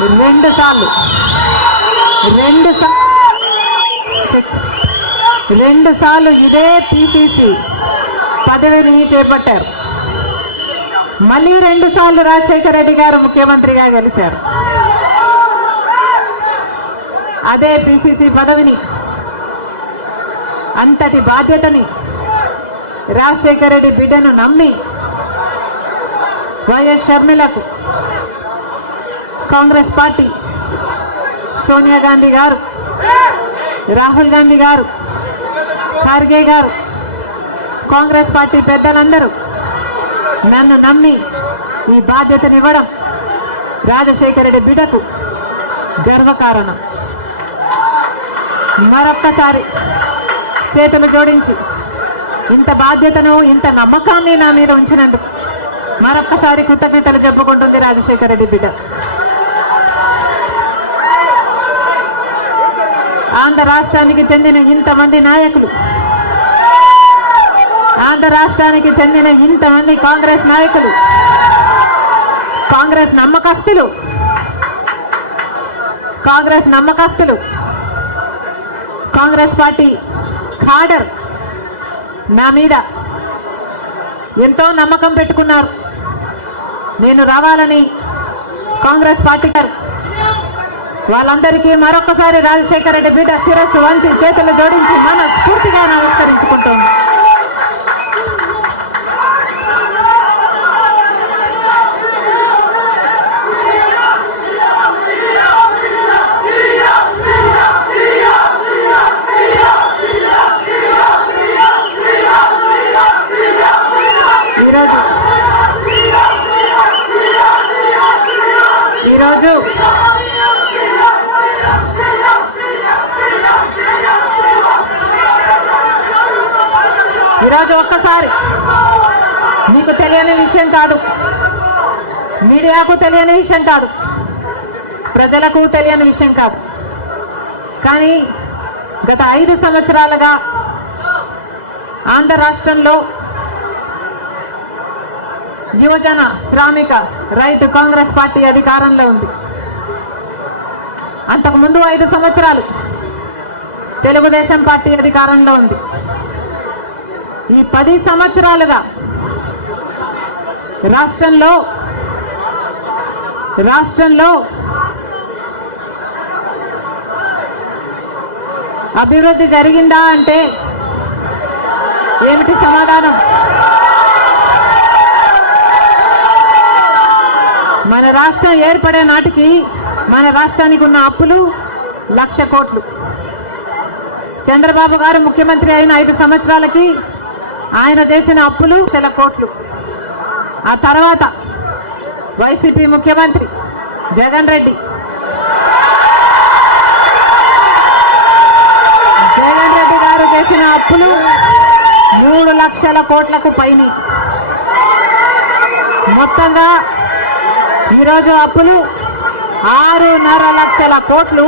రెండు సార్లు రెండు రెండు సార్లు ఇదే పిసిసి పదవిని చేపట్టారు. మళ్ళీ రెండు సార్లు రాజశేఖర రెడ్డి గారు ముఖ్యమంత్రిగా గెలిచారు. అదే పిసిసి పదవిని అంతటి బాధ్యతని రాజశేఖర రెడ్డి బిడ్డను నమ్మి వైఎస్ షర్మిలకు కాంగ్రెస్ పార్టీ. సోనియా గాంధీ గారు రాహుల్ గాంధీ గారు ఖార్గే గారు కాంగ్రెస్ పార్టీ పెద్దలందరూ నన్ను నమ్మి ఈ బాధ్యతనివ్వడం రాజశేఖర రెడ్డి బిడకు గర్వకారణం. మరొక్కసారి చేతులు జోడించి ఇంత బాధ్యతను ఇంత నమ్మకాన్ని నా మీద ఉంచినందుకు మరొక్కసారి కృతజ్ఞతలు చెప్పుకుంటుంది రాజశేఖర రెడ్డి బిడ్డ. ఆంధ్ర రాష్ట్రానికి చెందిన ఇంతమంది నాయకులు. ఆంధ్ర రాష్ట్రానికి చెందిన ఇంతమంది కాంగ్రెస్ నాయకులు. కాంగ్రెస్ నమ్మకస్తులు. కాంగ్రెస్ నమ్మకస్తులు. కాంగ్రెస్ పార్టీ ఖాడర్ నా మీద ఎంతో నమ్మకం పెట్టుకున్నారు. నేను రావాలని కాంగ్రెస్ పార్టీ గారు వాళ్ళందరికీ మరొకసారి రాజశేఖర రెడ్డి బిడ్డ శిరస్సు వంచి చేతులు జోడించి మన ఈరోజు ఒక్కసారి. మీకు తెలియని విషయం కాదు. మీడియాకు తెలియని విషయం కాదు. ప్రజలకు తెలియని విషయం కాదు. కానీ గత ఐదు సంవత్సరాలుగా ఆంధ్ర రాష్ట్రంలో యువజన శ్రామిక రైతు కాంగ్రెస్ పార్టీ అధికారంలో ఉంది. అంతకుముందు ఐదు సంవత్సరాలు తెలుగుదేశం పార్టీ అధికారంలో ఉంది. ఈ పది సంవత్సరాలుగా రాష్ట్రంలో రాష్ట్రంలో అభివృద్ధి జరిగిందా అంటే ఏమిటి సమాధానం? మన రాష్ట్రం ఏర్పడే నాటికి మన రాష్ట్రానికి ఉన్న అప్పులు లక్ష కోట్లు. చంద్రబాబు గారు ముఖ్యమంత్రి అయిన ఐదు సంవత్సరాలకి ఆయన చేసిన అప్పులు లక్షల కోట్లు. ఆ తర్వాత వైసీపీ ముఖ్యమంత్రి జగన్ రెడ్డి. జగన్ రెడ్డి గారు చేసిన అప్పులు మూడు లక్షల కోట్లకు పైన. మొత్తంగా ఈరోజు అప్పులు ఆరున్నర లక్షల కోట్లు